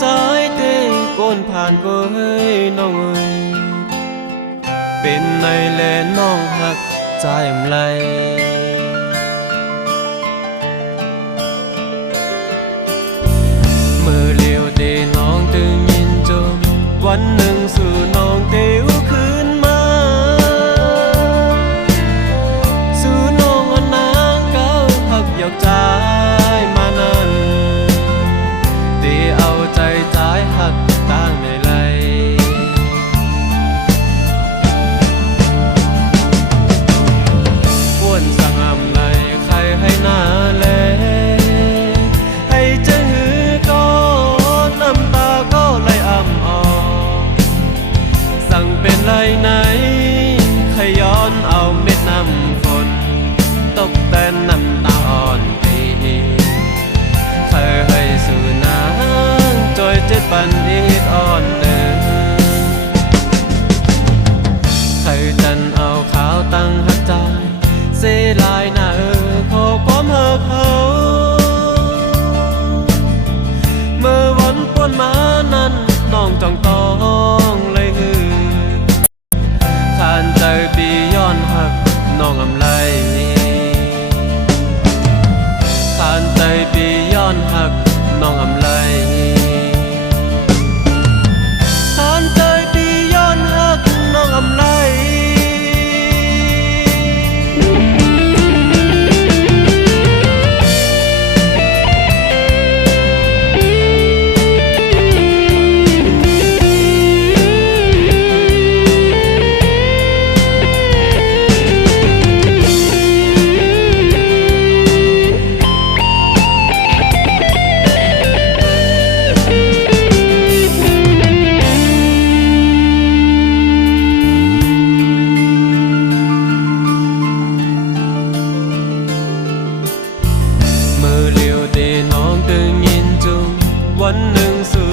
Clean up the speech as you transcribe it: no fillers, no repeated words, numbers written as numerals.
ใจเต้ก้นผ่านก็เฮ้ยน้องเอ้ยเป็นในแลน้องหักใจอำไลเมื่อเลี้ยวเดน้องตึงยินจมวันหนึ่งสู่น้องเตียวคืนมาสู่น้องอันนางเก้าหักอยากใจมานั้นตีเอาใจใจหักต่างในไหลกวนสั่งอำไลใครให้หน้าแลให้เจอหือก็น้ำตาก็ไหลอ่ำอ่อสั่งเป็นไรไหนขย้อนเอาเม็ดน้ำฝนตกแต่น้ำตาอ่อนปีเคยให้สู่นางจอยเจ็ดปันอีดอ่อนเดินเคยจันเอาขาวตั้งหักใจเสลายหน้าขอความเฮอเขาเมื่อวันปวนมานั้นน้องจ้องต้องเลยฮือขานใจปีย้อนหักน้องอำไลขานใจปีย้อนหักน้องอำไลขานใจปีย้อนหักน้องอำไลวันหนึ่งสู่